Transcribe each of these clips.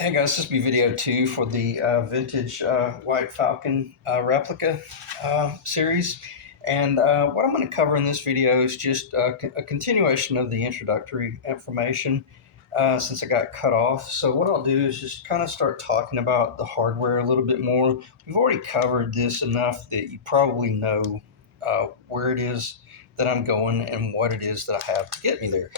Hey guys, this will be video 2 for the vintage White Falcon replica series. And what I'm going to cover in this video is just a continuation of the introductory information since I got cut off. So what I'll do is just kind of start talking about the hardware a little bit more. We've already covered this enough that you probably know where it is that I'm going and what it is that I have to get me there.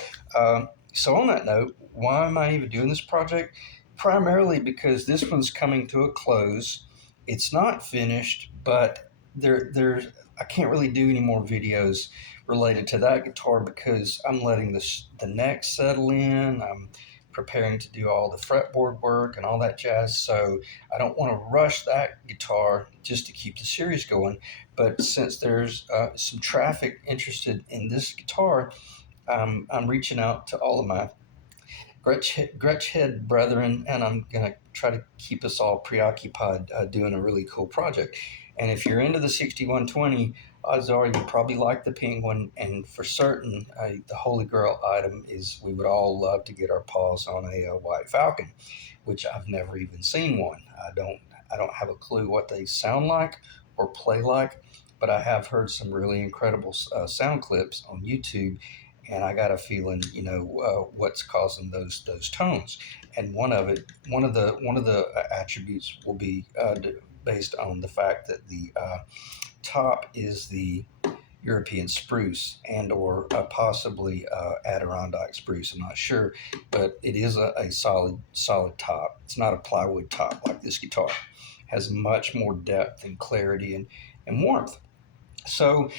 So on that note, why am I even doing this project? Primarily because this one's coming to a close. It's not finished, but there's I can't really do any more videos related to that guitar because I'm letting the neck settle in. I'm preparing to do all the fretboard work and all that jazz. So I don't want to rush that guitar just to keep the series going. But since there's some traffic interested in this guitar, I'm reaching out to all of my Gretsch head brethren, and I'm going to try to keep us all preoccupied doing a really cool project. And if you're into the 6120, odds are you probably like the Penguin, and for certain, the Holy Grail item is we would all love to get our paws on a White Falcon, which I've never even seen one. I don't have a clue what they sound like or play like, but I have heard some really incredible sound clips on YouTube, and I got a feeling, what's causing those tones. And one of the attributes will be based on the fact that the top is the European spruce and or possibly Adirondack spruce. I'm not sure, but it is a solid top. It's not a plywood top like this guitar. It has much more depth and clarity and warmth. So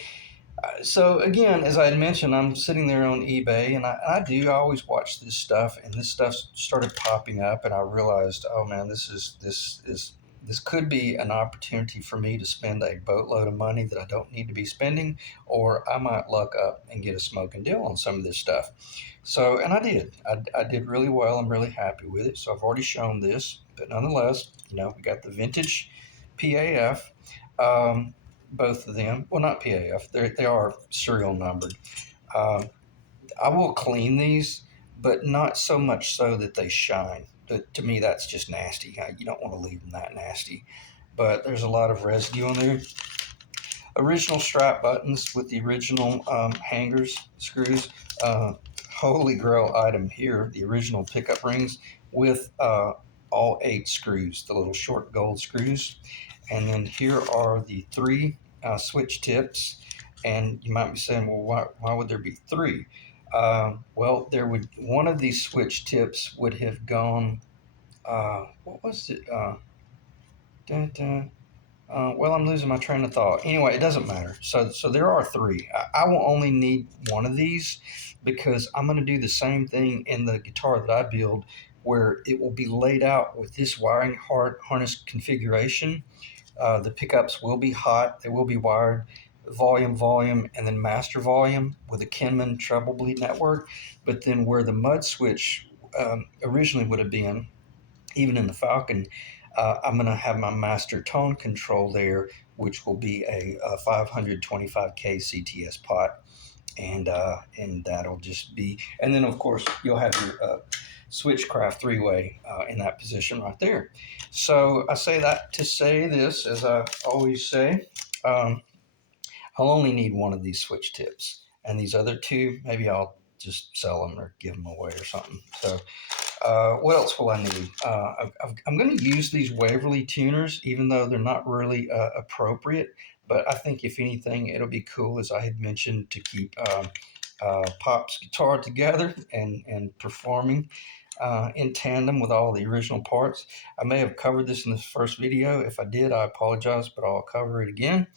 so again, as I had mentioned, I'm sitting there on eBay, and I always watch this stuff, and this stuff started popping up, and I realized, oh man, this could be an opportunity for me to spend a boatload of money that I don't need to be spending, or I might luck up and get a smoking deal on some of this stuff. So, and I did. I did really well. I'm really happy with it. So I've already shown this, but nonetheless, we got the vintage PAF. Both of them. Well, not PAF. They are serial numbered. Um, I will clean these, but not so much so that they shine. To me, that's just nasty. You don't want to leave them that nasty. But there's a lot of residue on there. Original strap buttons with the original hangers, screws. Holy grail item here, the original pickup rings with all 8 screws, the little short gold screws. And then here are the 3 switch tips. And you might be saying, well, why would there be 3? Well, one of these switch tips would have gone. What was it? Dun, dun. Well, I'm losing my train of thought. Anyway, it doesn't matter. So there are 3. I will only need one of these because I'm going to do the same thing in the guitar that I build, where it will be laid out with this wiring harness configuration. The pickups will be hot. They will be wired volume, and then master volume with a Kinman treble bleed network. But then where the mud switch originally would have been, even in the Falcon, I'm going to have my master tone control there, which will be a 525K CTS pot. And that'll just be, and then of course you'll have your switchcraft 3-way in that position right there. So I say that to say this, as I always say, um, I'll only need one of these switch tips, and these other 2, maybe I'll just sell them or give them away or something. So what else will I need? I'm going to use these Waverly tuners, even though they're not really appropriate. But I think if anything, it'll be cool, as I had mentioned, to keep Pop's guitar together and performing in tandem with all the original parts. I may have covered this in the first video. If I did, I apologize, but I'll cover it again.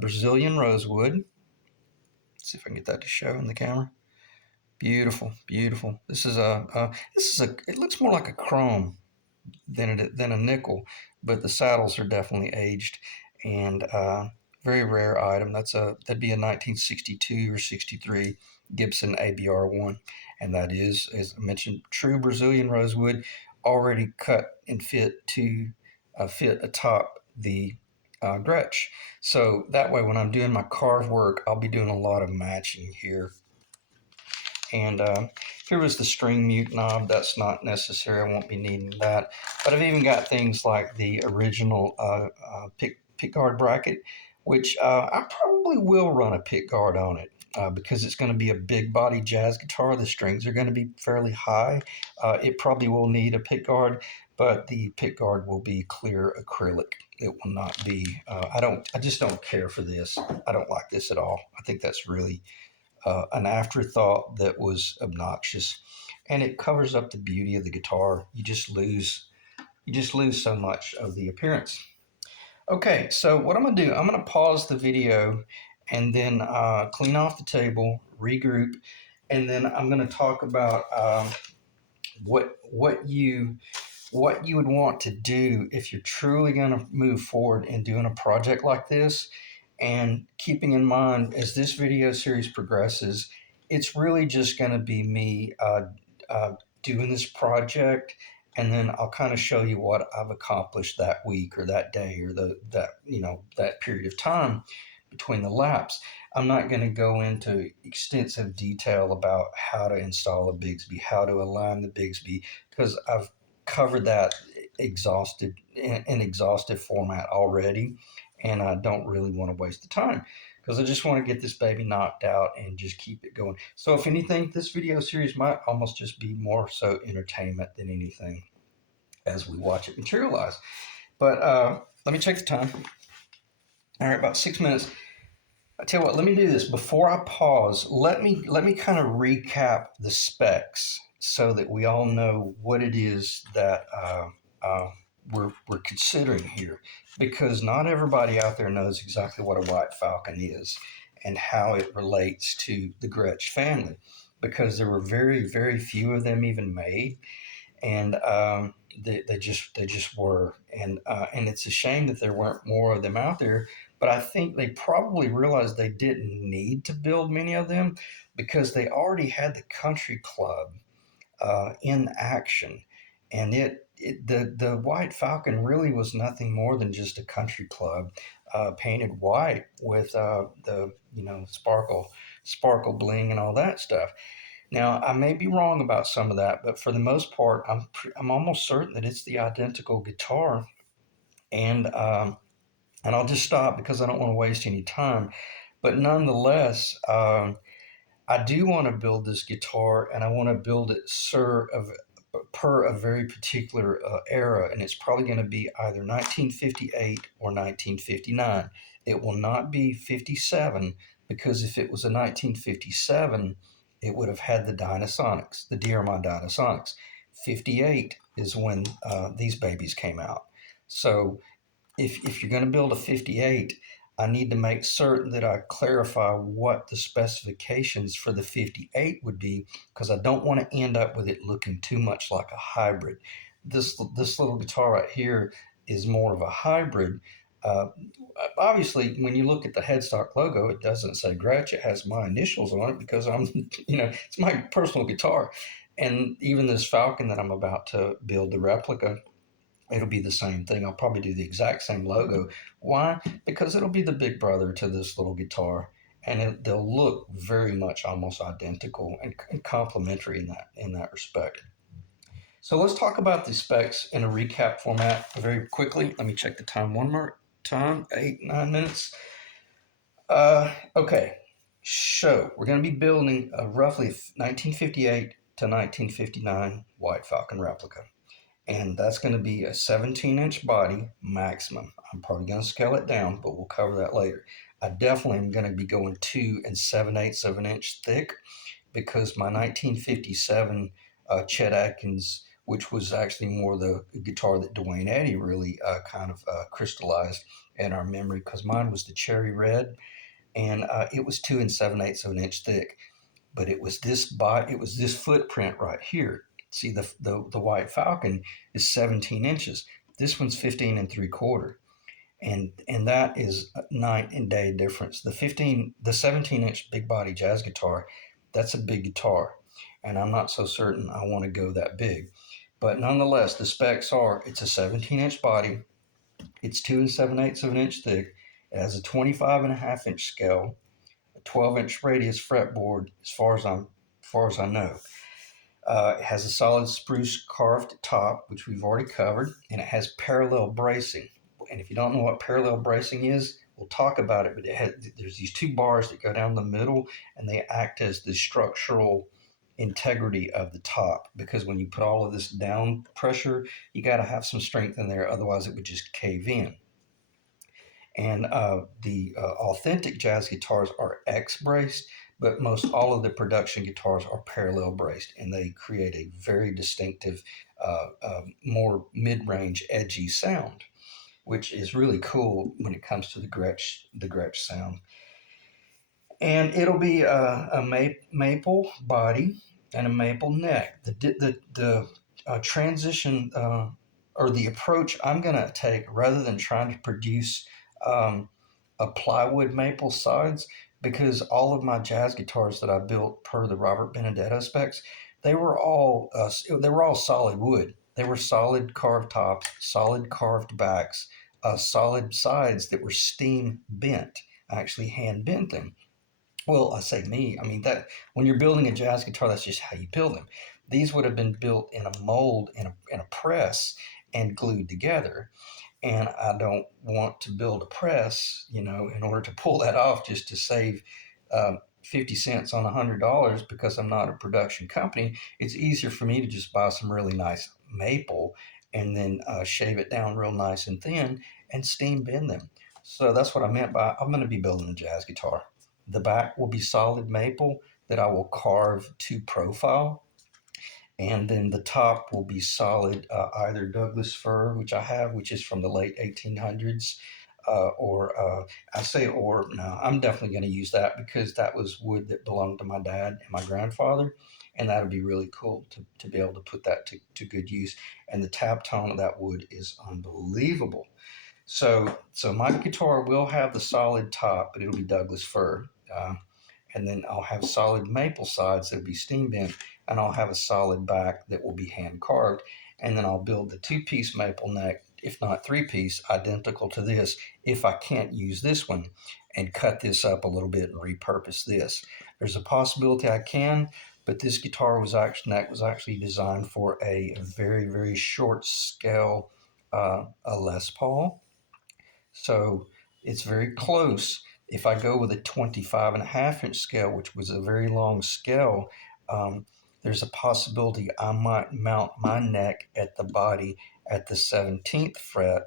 Brazilian rosewood. Let's see if I can get that to show in the camera. Beautiful, beautiful. It looks more like a chrome than a nickel, but the saddles are definitely aged, and very rare item. That'd be a 1962 or 63 Gibson ABR1, and that is, as I mentioned, true Brazilian rosewood, already cut and fit to fit atop the Gretsch. So that way, when I'm doing my carve work, I'll be doing a lot of matching here. And here was the string mute knob. That's not necessary. I won't be needing that. But I've even got things like the original pick guard bracket, which I probably will run a pick guard on it. Because it's going to be a big body jazz guitar, the strings are going to be fairly high. It probably will need a pick guard, but the pick guard will be clear acrylic. It will not be. I just don't care for this. I don't like this at all. I think that's really an afterthought that was obnoxious, and it covers up the beauty of the guitar. You just lose so much of the appearance. Okay, so what I'm gonna do, I'm gonna pause the video and then clean off the table, regroup, and then I'm gonna talk about what what you what you would want to do if you're truly going to move forward in doing a project like this. And keeping in mind, as this video series progresses, it's really just going to be me uh, doing this project, and then I'll kind of show you what I've accomplished that week or that day or that period of time between the laps. I'm not going to go into extensive detail about how to install a Bigsby, how to align the Bigsby, because I've covered that exhausted in exhaustive format already, and I don't really want to waste the time because I just want to get this baby knocked out and just keep it going. So if anything, this video series might almost just be more so entertainment than anything as we watch it materialize. But let me check the time. All right, about 6 minutes. I tell you what, let me do this before I pause. Let me kind of recap the specs so that we all know what it is that we're considering here, because not everybody out there knows exactly what a white falcon is and how it relates to the Gretsch family, because there were very few of them even made, and they just were, and it's a shame that there weren't more of them out there. But I think they probably realized they didn't need to build many of them because they already had the country club in action, and the White Falcon really was nothing more than just a country club painted white with the sparkle bling and all that stuff. Now, I may be wrong about some of that, but for the most part, I'm almost certain that it's the identical guitar. And I'll just stop because I don't want to waste any time. But nonetheless, I do want to build this guitar, and I want to build it per a very particular era, and it's probably going to be either 1958 or 1959. It will not be 57, because if it was a 1957, it would have had the Dynasonics, the DRMI Dynasonics. 58 is when these babies came out. So if you're going to build a 58, I need to make certain that I clarify what the specifications for the 58 would be, because I don't want to end up with it looking too much like a hybrid. This little guitar right here is more of a hybrid. Uh, Obviously, when you look at the Headstock logo, it doesn't say Gretsch. It has my initials on it because it's my personal guitar. And even this Falcon that I'm about to build, the replica, it'll be the same thing. I'll probably do the exact same logo. Why? Because it'll be the big brother to this little guitar, and they'll look very much almost identical and complementary in that respect. So let's talk about the specs in a recap format very quickly. Let me check the time one more time. 8-9 minutes. Okay. So we're going to be building a roughly 1958 to 1959 White Falcon replica, and that's going to be a 17-inch body maximum. I'm probably going to scale it down, but we'll cover that later. I definitely am going to be going 2 7/8 of an inch thick, because my 1957 Chet Atkins, which was actually more the guitar that Dwayne Eddy really kind of crystallized in our memory, because mine was the cherry red, and it was 2 7/8 of an inch thick. But it was this footprint right here. See, the White Falcon is 17 inches. This one's 15 3/4, and that is a night and day difference. The 17-inch big body jazz guitar, that's a big guitar, and I'm not so certain I want to go that big. But nonetheless, the specs are: it's a 17-inch body, it's 2 7/8 of an inch thick, it has a 25 and a half inch scale, a 12-inch radius fretboard, as far as I'm far as I know. It has a solid spruce carved top, which we've already covered, and it has parallel bracing. And if you don't know what parallel bracing is, we'll talk about it. But there's these two bars that go down the middle, and they act as the structural integrity of the top. Because when you put all of this down pressure, you got to have some strength in there, otherwise it would just cave in. And the authentic jazz guitars are X braced, but most all of the production guitars are parallel braced, and they create a very distinctive, more mid range, edgy sound, which is really cool when it comes to the Gretsch sound. And it'll be a maple body and a maple neck. The transition or the approach I'm going to take, rather than trying to produce a plywood maple sides, because all of my jazz guitars that I built per the Robert Benedetto specs, they were all solid wood. They were solid carved tops, solid carved backs, solid sides that were steam bent. I actually hand bent them. Well, I say me. I mean that when you're building a jazz guitar, that's just how you build them. These would have been built in a mold in a press and glued together, and I don't want to build a press, in order to pull that off just to save 50 cents on $100 because I'm not a production company. It's easier for me to just buy some really nice maple and then shave it down real nice and thin and steam bend them. So that's what I meant by I'm going to be building a jazz guitar. The back will be solid maple that I will carve to profile, and then the top will be solid either Douglas fir, which I have, which is from the late 1800s, or I say or no, I'm definitely going to use that because that was wood that belonged to my dad and my grandfather, and that would be really cool to be able to put that to good use. And the tap tone of that wood is unbelievable. So my guitar will have the solid top, but it'll be Douglas fir. And then I'll have solid maple sides that'll be steam bent, and I'll have a solid back that will be hand carved. And then I'll build the two-piece maple neck, if not three-piece, identical to this, if I can't use this one, and cut this up a little bit and repurpose this. There's a possibility I can, but this guitar neck was actually designed for a very, very short scale a Les Paul. So it's very close. If I go with a 25 and a half inch scale, which was a very long scale, um, there's a possibility I might mount my neck at the body at the 17th fret.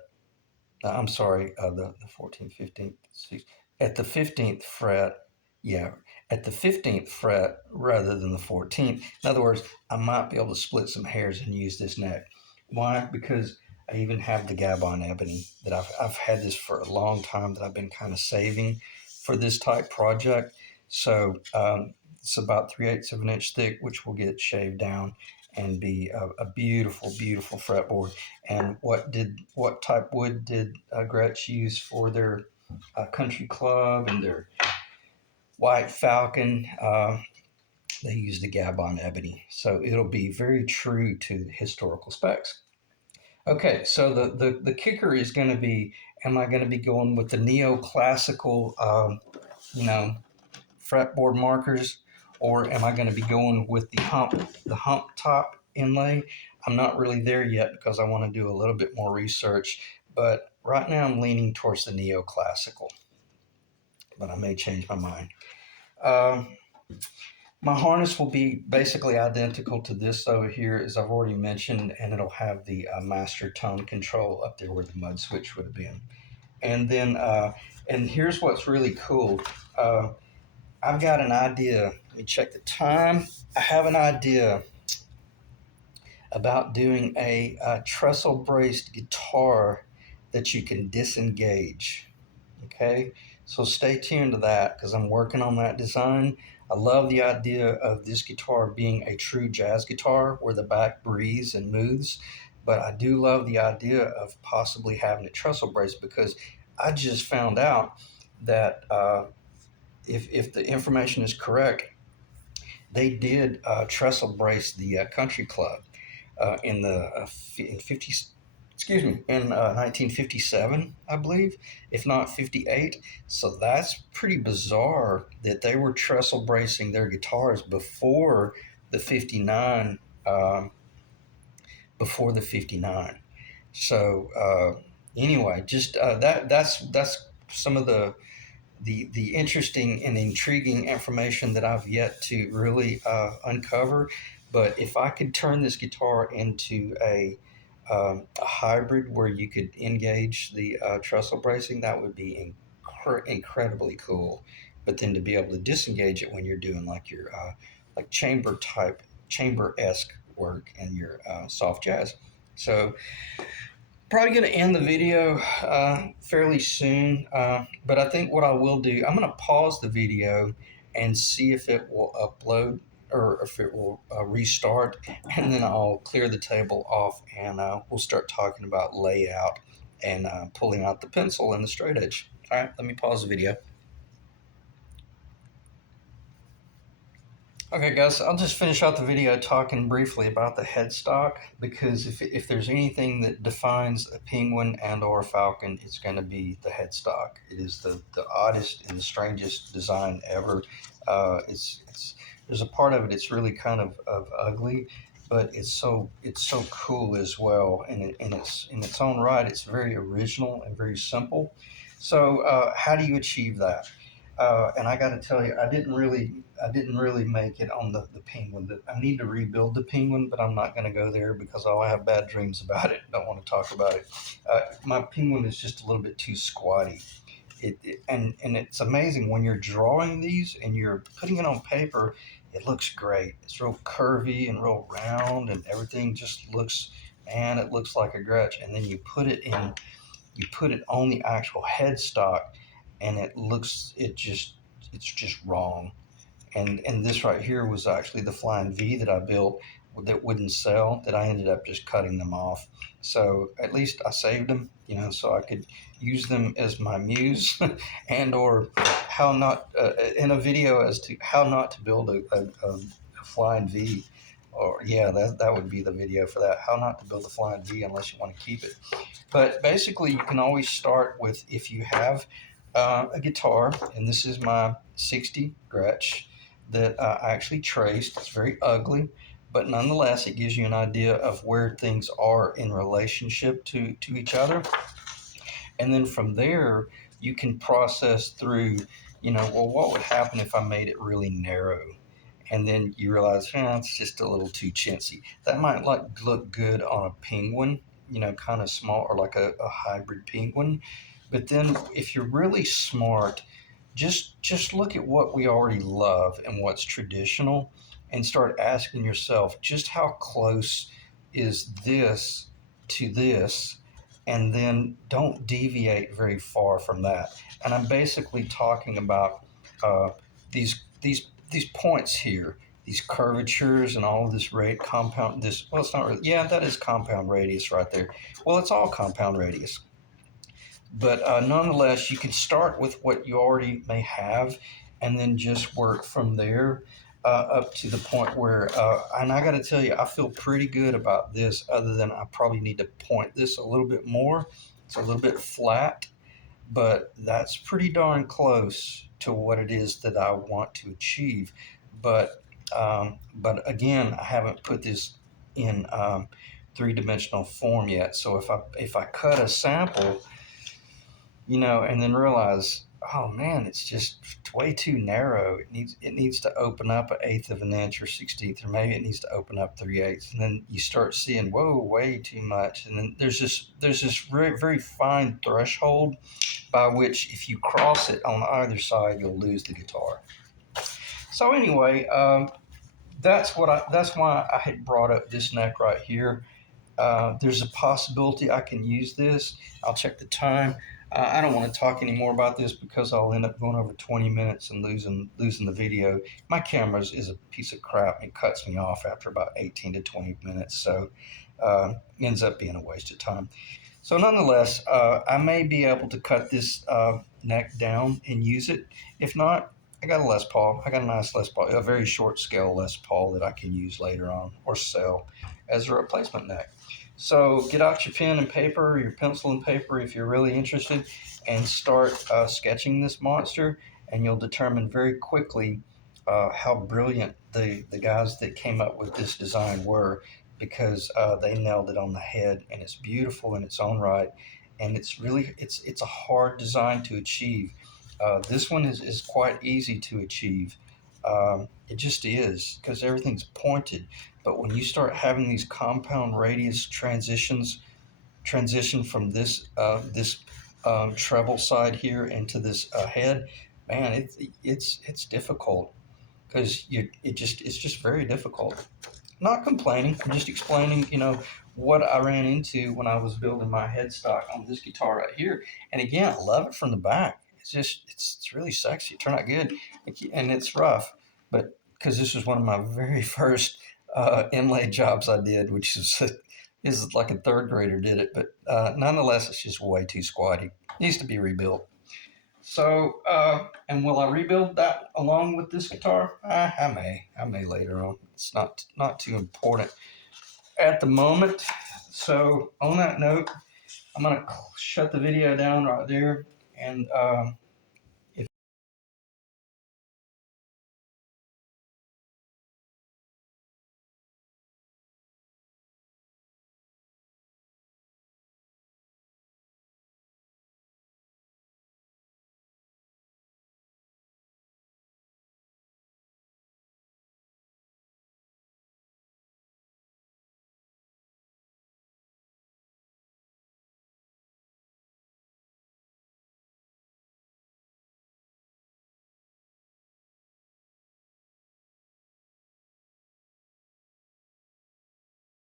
I'm sorry, the 14th, 15th, 16th, at the 15th fret. Yeah, at the 15th fret rather than the 14th. In other words, I might be able to split some hairs and use this neck. Why? Because I even have the Gabon ebony that I've had this for a long time that I've been kind of saving for this type project. So it's about 3/8 of an inch thick, which will get shaved down and be a beautiful, beautiful fretboard. And what type wood did Gretsch use for their country club and their white Falcon? They used the Gabon ebony, so it'll be very true to historical specs. Okay, so the kicker is going to be: am I going to be going with the neoclassical, you know, fretboard markers, or am I going to be going with the hump top inlay? I'm not really there yet because I want to do a little bit more research. But right now I'm leaning towards the neoclassical, but I may change my mind. Um, my harness will be basically identical to this over here, as I've already mentioned, and it'll have the master tone control up there where the mud switch would have been. And then, and here's what's really cool. Uh, I've got an idea. Let me check the time. I have an idea about doing a trestle braced guitar that you can disengage. Okay, so stay tuned to that because I'm working on that design. I love the idea of this guitar being a true jazz guitar where the back breathes and moves, but I do love the idea of possibly having it trestle braced because I just found out that if the information is correct, they did trestle brace the country club in the in 50. excuse me, in 1957, I believe, if not 58. So that's pretty bizarre that they were trestle bracing their guitars the 59, um, before the 59. So anyway, just that's some of the interesting and intriguing information that I've yet to really uncover. But if I could turn this guitar into a hybrid where you could engage the trestle bracing, that would be incredibly cool. But then to be able to disengage it when you're doing like your like chamber esque work and your soft jazz. So probably going to end the video fairly soon, but I think what I will do, I'm going to pause the video and see if it will upload or if it will restart, and then I'll clear the table off and we'll start talking about layout and pulling out the pencil and the straight edge. All right, let me pause the video. Okay, guys, I'll just finish out the video talking briefly about the headstock, because if there's anything that defines a penguin and or a falcon, it's going to be the headstock. It is the oddest and the strangest design ever. It's there's a part of it, it's really kind of ugly, but it's so cool as well, and it's in its own right. It's very original and very simple. So how do you achieve that? And I got to tell you, I didn't really make it on the penguin. I need to rebuild the penguin, but I'm not going to go there because I'll have bad dreams about it. Don't want to talk about it. My penguin is just a little bit too squatty. And it's amazing when you're drawing these and you're putting it on paper. It looks great. It's real curvy and real round, and everything just looks. Man, it looks like a Gretsch. And then you put it on the actual headstock, and it's just wrong. And this right here was actually the flying V that I built that wouldn't sell, that I ended up just cutting them off. So at least I saved them, so I could use them as my muse and or how not in a video as to how not to build a flying V. Or yeah, that would be the video for that, how not to build a flying V unless you want to keep it. But basically, you can always start with, if you have a guitar, and this is my 60 Gretsch that I actually traced. It's very ugly, but nonetheless, it gives you an idea of where things are in relationship to each other. And then from there, you can process through, well, what would happen if I made it really narrow? And then you realize, it's just a little too chintzy. That might look good on a penguin, kind of small, or like a hybrid penguin. But then if you're really smart, just look at what we already love and what's traditional, and start asking yourself, just how close is this to this, and then don't deviate very far from that. And I'm basically talking about these points here, these curvatures and all of this rate compound, this, well, it's not really, yeah, that is compound radius right there. Well, it's all compound radius. But nonetheless, you can start with what you already may have, and then just work from there up to the point where, and I got to tell you, I feel pretty good about this, other than I probably need to point this a little bit more. It's a little bit flat, but that's pretty darn close to what it is that I want to achieve. But again, I haven't put this in three-dimensional form yet. So if I cut a sample, and then realize, oh man, it's just way too narrow. It needs to open up an eighth of an inch or 16th, or maybe it needs to open up 3/8. And then you start seeing, whoa, way too much. And then there's this very, very fine threshold by which, if you cross it on either side, you'll lose the guitar. So anyway, that's why I had brought up this neck right here. There's a possibility I can use this. I'll check the time. I don't want to talk anymore about this because I'll end up going over 20 minutes and losing the video. My camera is a piece of crap and cuts me off after about 18 to 20 minutes, so ends up being a waste of time. So nonetheless, I may be able to cut this neck down and use it. If not, I got a Les Paul. I got a nice Les Paul, a very short scale Les Paul that I can use later on or sell as a replacement neck. So get out your pen and paper, or your pencil and paper if you're really interested, and start sketching this monster, and you'll determine very quickly how brilliant the guys that came up with this design were, because they nailed it on the head, and it's beautiful in its own right, and it's a hard design to achieve. This one is quite easy to achieve. It just is, because everything's pointed. But when you start having these compound radius transition from this treble side here into this head, man, it's difficult, because it's just very difficult. Not complaining, I'm just explaining, what I ran into when I was building my headstock on this guitar right here. And again, I love it from the back. It's really sexy. It turned out good, and it's rough, but because this was one of my very first inlay jobs I did, which is like a third grader did it, but nonetheless, it's just way too squatty. Needs to be rebuilt. So, and will I rebuild that along with this guitar? I may later on. It's not too important at the moment. So, on that note, I'm gonna shut the video down right there, and